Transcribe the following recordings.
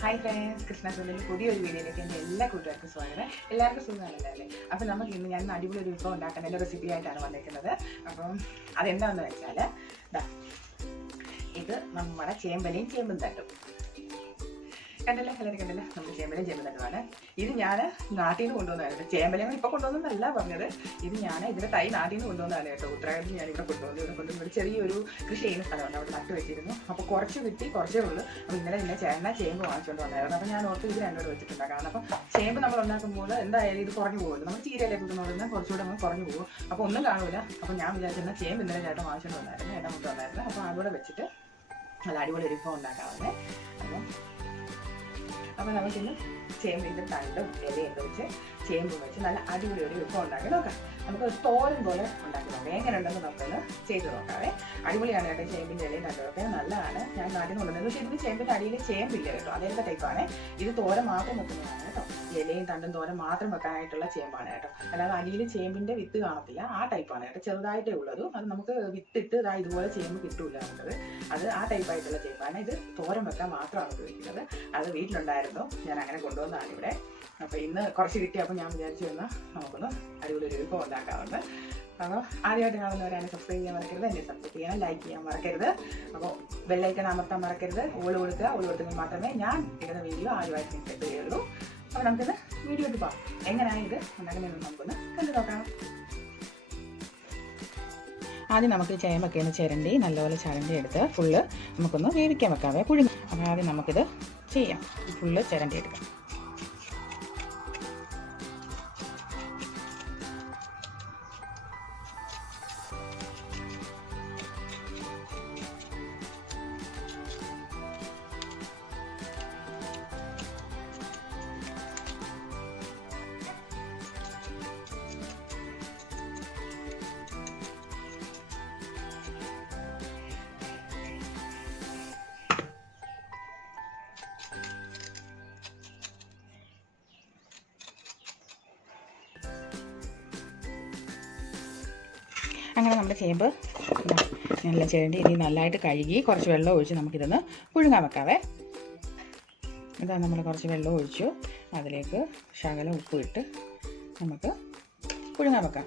Hi friends, Krishna സുന്ദരി പുതിയൊരു വീഡിയോയിലേക്ക് എൻ്റെ എല്ലാ കൂട്ടുകാർക്കും സ്വാഗതം. എല്ലാവർക്കും സുഖമാണല്ലോ അല്ലേ? അപ്പോൾ നമുക്ക് ഇന്ന് ഞാൻ അടിപൊളി ഒരു വിഭവം ഉണ്ടാക്കുന്നതിൻ്റെ റെസിപ്പി ആയിട്ടാണ് വന്നിരിക്കുന്നത്. അപ്പം അതെന്താണെന്ന് വെച്ചാൽ ഇത് നമ്മുടെ ചേമ്പലയും ചേമ്പും തട്ടും. കണ്ടല്ലോ, എല്ലാവരും കണ്ടല്ലോ, നമ്മൾ ചേമ്പലയും ചേമ്പും തട്ടുമാണ്. ഇത് ഞാൻ നാട്ടിൽ നിന്ന് കൊണ്ടുവന്നതായിരുന്നു. ചേമ്പലയും ഇപ്പോൾ കൊണ്ടുവന്നതല്ല പറഞ്ഞത്, ഇത് ഞാൻ ഇതിൻ്റെ തൈ നാട്ടിൽ നിന്ന് കൊണ്ടുവന്നതാണ് കേട്ടോ. ഉത്തരാഖണ്ഡിൽ ഞാൻ ഇവിടെ കൊണ്ടുവന്ന് ചെറിയൊരു കൃഷി ചെയ്യുന്ന സ്ഥലമുണ്ട്, അവിടെ നട്ടു വെച്ചിരുന്നു. അപ്പോൾ കുറച്ച് കിട്ടി, കുറച്ചേ ഉള്ളൂ. അപ്പോൾ ഇന്നലെ ചേട്ടനെ ചേമ്പ് വാങ്ങിച്ചുകൊണ്ട് വന്നായിരുന്നു. അപ്പോൾ ഞാൻ ഓർത്ത് ഇത് രണ്ടോട് വെച്ചിട്ടുണ്ടാകാം. അപ്പോൾ ചേമ്പ് നമ്മൾ ഉണ്ടാക്കുമ്പോൾ എന്തായാലും ഇത് കുറഞ്ഞു പോകുമല്ലോ. നമ്മൾ ചീരയിലേക്ക് കിട്ടുന്നതുകൊണ്ട് കുറച്ചുകൂടെ നമ്മൾ കുറഞ്ഞു പോകും. അപ്പോൾ ഒന്നും കാണില്ല. അപ്പോൾ ഞാൻ വിചാരിച്ചിരുന്ന ചേമ്പ് ഇന്നലെ ചേട്ടൻ വാങ്ങിച്ചുകൊണ്ട് വന്നായിരുന്നു, ഏട്ടൻ കൊണ്ടുവന്നായിരുന്നു. അപ്പോൾ അതുകൂടെ വെച്ചിട്ട് നല്ല അടിപൊളി ഒരു വിഭവം ഉണ്ടാക്കാവുന്നേ. അപ്പോൾ നമുക്കിന്ന് ചേമ്പിൻ്റെ തണ്ടും ഇലയൊക്കെ വെച്ച് ചേമ്പ് വെച്ച് നല്ല അടിപൊളി ഒരു വിഭവം ഉണ്ടാക്കി നോക്കാം. നമുക്ക് തോരൻ പോലെ ഉണ്ടാക്കി നോക്കാം. എങ്ങനെ ഉണ്ടെന്ന് നമുക്കൊന്ന് ചെയ്ത് നോക്കാവേ. അടിപൊളിയാണ് കേട്ടോ. ചേമ്പിൻ്റെ ഇലയും തണ്ടൊക്കെ നല്ലതാണ്. ഞാൻ നാട്ടിൽ നിന്ന് കൊണ്ടുവന്നത്. പക്ഷേ ഇതിന് ചേമ്പിൻ്റെ അടിയിൽ ചേമ്പില്ല കേട്ടോ. അതേത്തെ ടൈപ്പാണ്. ഇത് തോരൻ മാത്രം വെക്കുന്നതാണ് കേട്ടോ. ഇലയും തണ്ടും തോരൻ മാത്രം വെക്കാനായിട്ടുള്ള ചേമ്പാണ് കേട്ടോ. അല്ലാതെ അടിയിൽ ചേമ്പിൻ്റെ വിത്ത് കാണത്തില്ല, ആ ടൈപ്പാണ് കേട്ടോ. ചെറുതായിട്ടേ ഉള്ളൂ. അത് നമുക്ക് വിത്തിട്ട് ഇതുപോലെ ചേമ്പ് കിട്ടൂല എന്നുള്ളത്. അത് ആ ടൈപ്പായിട്ടുള്ള ചേമ്പാണ്. ഇത് തോരൻ വെക്കാൻ മാത്രമാണ് ഉപയോഗിക്കുന്നത്. അത് വീട്ടിലുണ്ടായിരുന്നു, ഞാൻ അങ്ങനെ കൊണ്ടുവന്നതാണ് ഇവിടെ. അപ്പോൾ ഇന്ന് കുറച്ച് കിട്ടിയപ്പോൾ ഞാൻ വിചാരിച്ചു വന്നാൽ നമുക്കൊന്ന് അടിപൊളി ഒരു വിഭവം ഉണ്ടാക്കാറുണ്ട്. അപ്പോൾ ആദ്യമായിട്ട് കാണുന്നവരാണ് സബ്സ്ക്രൈബ് ചെയ്യാൻ മറക്കരുത്, എന്നെ സപ്പോർട്ട് ചെയ്യാൻ, ലൈക്ക് ചെയ്യാൻ മറക്കരുത്. അപ്പോൾ ബെല്ലൈക്കൺ അമർത്താൻ മറക്കരുത്. ഓള് കൊടുത്തെങ്കിൽ മാത്രമേ ഞാൻ ഇടുന്ന വീഡിയോ ആദ്യമായിട്ട് നിങ്ങൾക്ക് എത്തുകയുള്ളൂ. അപ്പോൾ നമുക്കിത് വീഡിയോ പോകാം. എങ്ങനെയാണ് ഇത് ഉണ്ടാക്കുന്നതെന്ന് നമുക്കൊന്ന് കണ്ടു നോക്കാം. ആദ്യം നമുക്ക് ചേമ്പൊക്കെ ഒന്ന് ചിരണ്ടി നല്ലപോലെ ചരണ്ടി എടുത്ത് ഫുള്ള് നമുക്കൊന്ന് വേവിക്കാൻ വെക്കാവേ, പുഴുങ്ങി. അപ്പോൾ ആദ്യം നമുക്കിത് ചെയ്യാം. ഫുള്ള് ചിരണ്ടി എടുക്കാം. അങ്ങനെ നമ്മുടെ ചേമ്പ് നല്ല ചേണ്ടി ഇനി നല്ലതായിട്ട് കഴുകി കുറച്ച് വെള്ളം ഒഴിച്ച് നമുക്കിതൊന്ന് പുഴുങ്ങാൻ വെക്കാവേ. ഇതാ നമ്മൾ കുറച്ച് വെള്ളം ഒഴിച്ചു, അതിലേക്ക് ശകലം ഉപ്പ് ഇട്ട് നമുക്ക് പുഴുങ്ങാൻ വെക്കാം.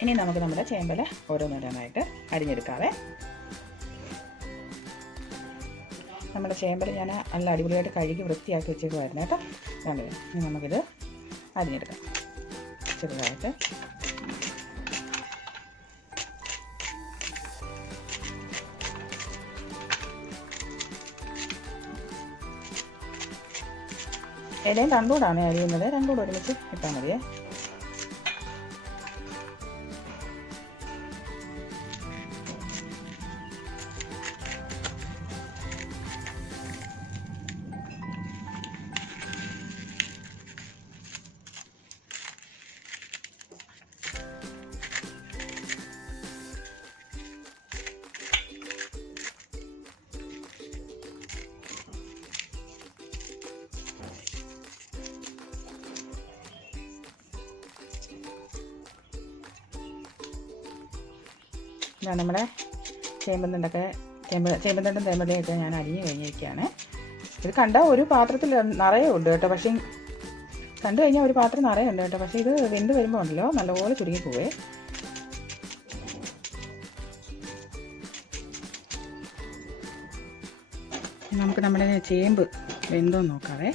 ഇനി നമുക്ക് നമ്മുടെ ചേമ്പല ഓരോന്നോരോന്നായിട്ട് അരിഞ്ഞെടുക്കാവേ. നമ്മുടെ ചേമ്പൽ ഞാൻ നല്ല അടിപൊളിയായിട്ട് കഴുകി വൃത്തിയാക്കി വെച്ചേക്കുമായിരുന്നു കേട്ടോ. കണ്ടില്ലേ? ഇനി നമുക്കിത് അരിഞ്ഞെടുക്കാം ചെറുതായിട്ട്. ഇലയും രണ്ടുകൂടാണ് അരിയുന്നത്, രണ്ടുകൂടെ ഒരുമിച്ച് ഇട്ടാൽ മതിയേ. നമ്മുടെ ചേമ്പന്തണ്ടൊക്കെ ചേമ്പന്തണ്ടും തേമ്പലയൊക്കെ ഞാൻ അരിഞ്ഞ് കഴിഞ്ഞിരിക്കുകയാണ്. ഇത് കണ്ട ഒരു പാത്രത്തിൽ നിറയെ ഉണ്ട് കേട്ടോ. പക്ഷേ കണ്ടു കഴിഞ്ഞാൽ ഒരു പാത്രം നിറയെ ഉണ്ട് കേട്ടോ. പക്ഷേ ഇത് വെന്ത് വരുമ്പോൾ ഉണ്ടല്ലോ നല്ലപോലെ ചുരുങ്ങി പോവേ. നമുക്ക് നമ്മുടെ ചേമ്പ് വെന്തോന്ന് നോക്കാവേ.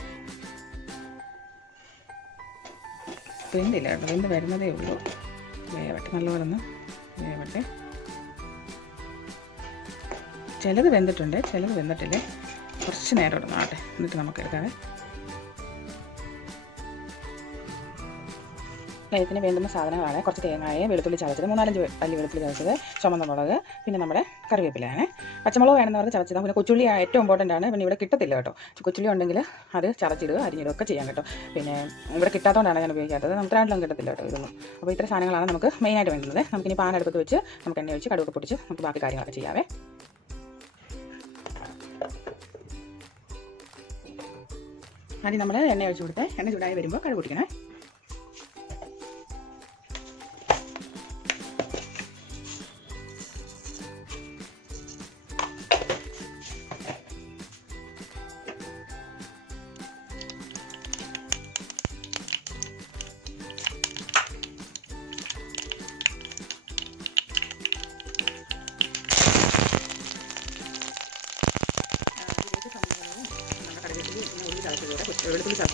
വെന്തില്ല കേട്ടോ, വെന്ത് വരുന്നതേ ഉള്ളൂ. വേവട്ടെ, നല്ലപോലെ ഒന്ന് വേവട്ടെ. ചിലത് വെന്തിട്ടുണ്ട്, ചിലത് വെന്തിട്ടില്ലേ. കുറച്ച് നേരം ഇടുന്നാട്ടെ, എന്നിട്ട് നമുക്ക് എടുക്കാവേ. ഇതിന് വേണ്ടുന്ന സാധനങ്ങളാണ് കുറച്ച് തേങ്ങായ, വെളുത്തുള്ളി ചതച്ചത്, 3-4 അല്ലി വെളുത്തുള്ളി ചതച്ചത്, ചുമന്ന മുളക്, പിന്നെ നമ്മുടെ കറിവേപ്പിലയാണ്. പച്ചമുളക് വേണമെന്ന് പറഞ്ഞ് ചതച്ചതാണ്. പിന്നെ കൊച്ചുള്ളി ഏറ്റവും ഇമ്പോർട്ടൻ്റ് ആണ്. പിന്നെ ഇവിടെ കിട്ടത്തില്ല കേട്ടോ. കൊച്ചുള്ളി ഉണ്ടെങ്കിൽ അത് ചതച്ചിടുക, അരിഞ്ഞിടുക ഒക്കെ ചെയ്യാം കേട്ടോ. പിന്നെ ഇവിടെ കിട്ടാത്തതുകൊണ്ടാണ് ഞാൻ ഉപയോഗിക്കാത്തത്. നമുക്ക് നാട്ടിലൊന്നും കിട്ടത്തില്ല കേട്ടോ ഇതൊന്നും. അപ്പോൾ ഇത്ര സാധനങ്ങളാണ് നമുക്ക് മെയിനായിട്ട് വേണ്ടുന്നത്. നമുക്കിനി പാൻ അടുപ്പത്ത് വെച്ച് നമുക്ക് എണ്ണ ഒഴിച്ച് കടുക് പൊട്ടിച്ച് നമുക്ക് ബാക്കി കാര്യങ്ങളൊക്കെ ചെയ്യാവേ. ആദ്യം നമ്മൾ എണ്ണ ഒഴിച്ച് കൊടുത്ത് എണ്ണ ചൂടായി വരുമ്പോൾ കടുക് പൊട്ടിക്കണേ.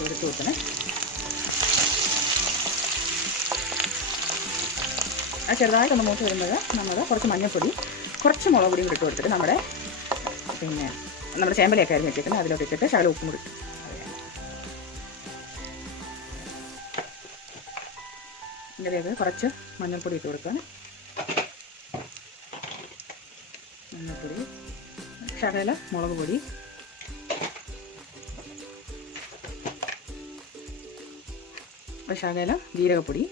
എടുത്ത് വെക്കണേ. ആ ചെറുതായിട്ടൊന്ന് മൂത്ത് വരുമ്പോൾ നമ്മൾ കുറച്ച് മഞ്ഞൾപ്പൊടി, കുറച്ച് മുളക് പൊടിയും ഇട്ട് കൊടുത്തിട്ട് നമ്മുടെ ചേമ്പലയൊക്കെ അരിഞ്ഞ് വെച്ചിട്ട് അതിലോട്ട് ഇട്ടിട്ട് ശകലം ഉപ്പും കൂടി ഇതിലേക്ക് കുറച്ച് മഞ്ഞൾപ്പൊടി ഇട്ട് കൊടുക്കുക. മഞ്ഞൾപ്പൊടി, ശകല മുളക് പൊടി, ശകല ജീരകപ്പൊടി,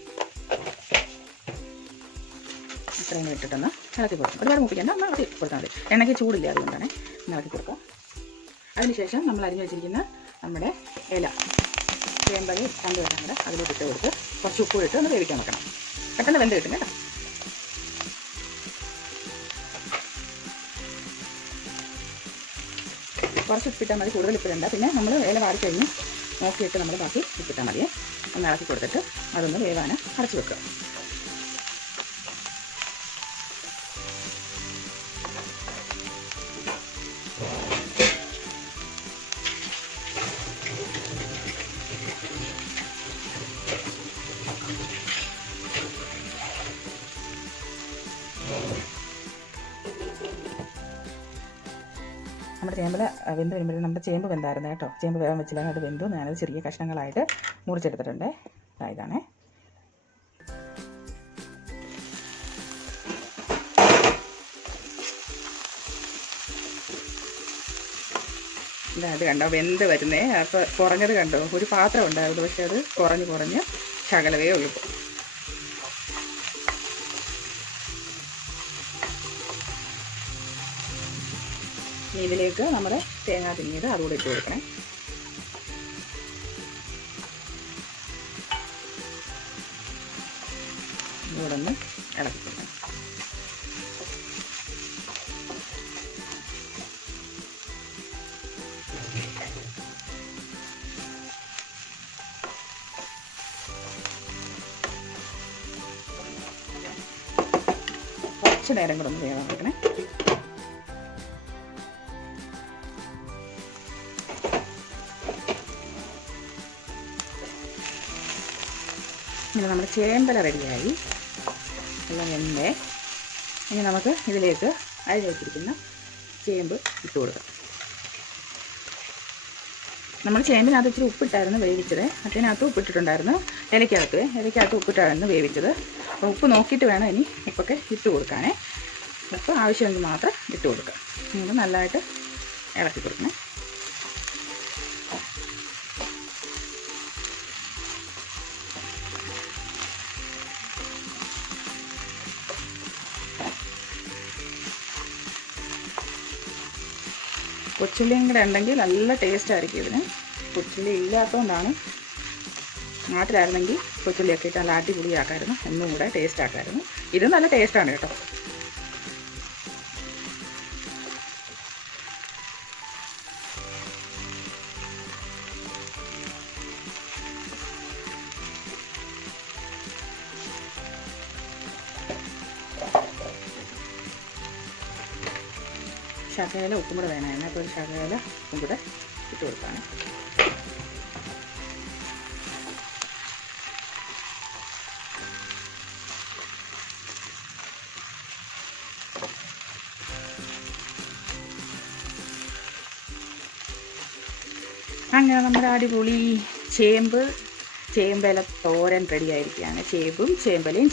ഇത്രയും ഇട്ടിട്ടൊന്ന് ഇളക്കി കൊടുക്കും. ഒരുപാട് മൂപ്പിക്കണ്ട, ഒന്ന് ഇളക്കി കൊടുത്താൽ മതി. എണ്ണയ്ക്ക് ചൂടില്ല, അതുകൊണ്ടാണ് ഇളക്കി കൊടുക്കുക. അതിനുശേഷം നമ്മൾ അരിഞ്ഞ് വെച്ചിരിക്കുന്ന നമ്മുടെ ഇല ചേമ്പലി കണ്ടു വെക്കാൻ കൂടെ അതിലോട്ട് ഇട്ട് കൊടുത്ത് കുറച്ച് ഉപ്പ് ഇട്ട് ഒന്ന് വേവിക്കാൻ വെക്കണം. പെട്ടെന്ന് വെന്ത് കിട്ടും കേട്ടോ. കുറച്ച് ഉപ്പിട്ടാൽ മതി, കൂടുതൽ ഉപ്പിടണ്ട. പിന്നെ നമ്മൾ ഇല വാടി കഴിഞ്ഞ് നോക്കിയിട്ട് നമ്മൾ ബാക്കി ഉപ്പിട്ടാൽ മതിയെ. ഒന്ന് ഇളക്കി കൊടുത്തിട്ട് അതൊന്ന് വേവാൻ അടച്ചു വെക്കുക. നമ്മുടെ ചേമ്പല വെന്ത് വരുമ്പോഴും നമ്മുടെ ചേമ്പ് വെന്തായിരുന്നു കേട്ടോ. ചേമ്പ് വേഗം വെച്ചില്ലെങ്കിൽ അത് വെന്തു. ഞാനത് ചെറിയ കഷ്ണങ്ങളായിട്ട് മുറിച്ചെടുത്തിട്ടുണ്ട്. ഇതാണ് ഇത് കണ്ടോ വെന്ത് വരുന്നേ. അപ്പോൾ കുറഞ്ഞത് കണ്ടോ, ഒരു പാത്രം ഉണ്ടായിരുന്നു, പക്ഷെ അത് കുറഞ്ഞ് ശകലവേ ഉള്ളൂ. ഇതിലേക്ക് നമ്മുടെ തേങ്ങ തിങ്ങിയത് അതുകൂടെ ഇട്ട് കൊടുക്കണേ. ഇവിടെ ഒന്ന് ഇളക്കി കൊടുക്കണം. കുറച്ച് നേരം കൂടെ ഒന്ന് വേവാൻ വെക്കണേ. ഇങ്ങനെ നമ്മുടെ ചേമ്പല റെഡിയായി, എല്ലാം വെന്തേ. ഇനി നമുക്ക് ഇതിലേക്ക് അരിഞ്ഞ് വെച്ചിരിക്കുന്ന ചേമ്പ് ഇട്ട് കൊടുക്കാം. നമ്മൾ ചേമ്പിനകത്ത് ഇച്ചിരി ഉപ്പിട്ടായിരുന്നു വേവിച്ചത്. മറ്റേനകത്ത് ഉപ്പിട്ടിട്ടുണ്ടായിരുന്നു. ഇലയ്ക്കകത്ത് ഉപ്പിട്ടായിരുന്നു വേവിച്ചത്. അപ്പോൾ ഉപ്പ് നോക്കിയിട്ട് വേണം ഇനി ഉപ്പൊക്കെ ഇട്ട് കൊടുക്കാനേ. ഉപ്പ് ആവശ്യമെങ്കിൽ മാത്രം ഇട്ട് കൊടുക്കാം. നമുക്ക് നല്ലതായിട്ട് ഇളക്കി കൊടുക്കണേ. കൊച്ചുള്ളിയും കൂടെ ഉണ്ടെങ്കിൽ നല്ല ടേസ്റ്റ് ആയിരിക്കും ഇതിന്. കൊച്ചുള്ളി ഇല്ലാത്തതുകൊണ്ടാണ്. നാട്ടിലായിരുന്നെങ്കിൽ കൊച്ചുള്ളിയൊക്കെ ഇട്ട് നല്ല അടിപൊളിയാക്കായിരുന്നു, ഒന്നും കൂടെ ടേസ്റ്റ് ആക്കായിരുന്നു. ഇത് നല്ല ടേസ്റ്റാണ് കേട്ടോ. ശകല ഉപ്പും കൂടെ വേണം. അതിനകത്ത് ഒരു ശകല ഉപ്പും കൂടെ ഇട്ട് കൊടുക്കാണ്. അങ്ങനെ നമ്മുടെ അടിപൊളി ചേമ്പല തോരൻ റെഡി ആയിരിക്കുകയാണ്. ചേമ്പും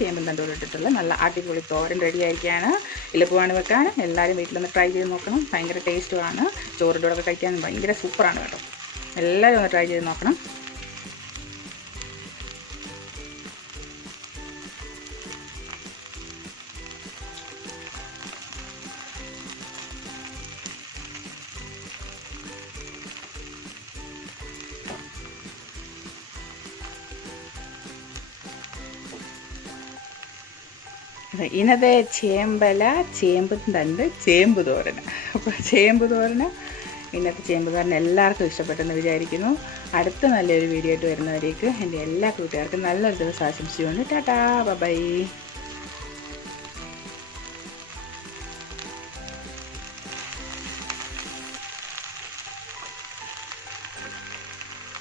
ചേമ്പും തണ്ടോടെ ഇട്ടിട്ടുള്ള നല്ല അടിപൊളി തോരൻ റെഡി ആയിരിക്കുകയാണ്. എളുപ്പമാണ് വെക്കാൻ. എല്ലാവരും വീട്ടിലൊന്ന് ട്രൈ ചെയ്ത് നോക്കണം. ഭയങ്കര ടേസ്റ്റുമാണ്. ചോറിൻ്റെ കൂടെ കഴിക്കാൻ ഭയങ്കര സൂപ്പറാണ് കേട്ടോ. എല്ലാവരും ഒന്ന് ട്രൈ ചെയ്ത് നോക്കണം. ഇന്നത്തെ ചേമ്പല ചേമ്പും തണ്ട് ചേമ്പ് തോരൻ. അപ്പോൾ ചേമ്പ് തോരന് ഇന്നത്തെ ചേമ്പ് തോരൻ എല്ലാവർക്കും ഇഷ്ടപ്പെട്ടെന്ന് വിചാരിക്കുന്നു. അടുത്ത നല്ലൊരു വീഡിയോ ആയിട്ട് വരുന്നവരേക്ക് എൻ്റെ എല്ലാ കൂട്ടുകാർക്കും നല്ലൊരു ദിവസം ആശംസിച്ചുകൊണ്ട് ടാറ്റാ ബൈ.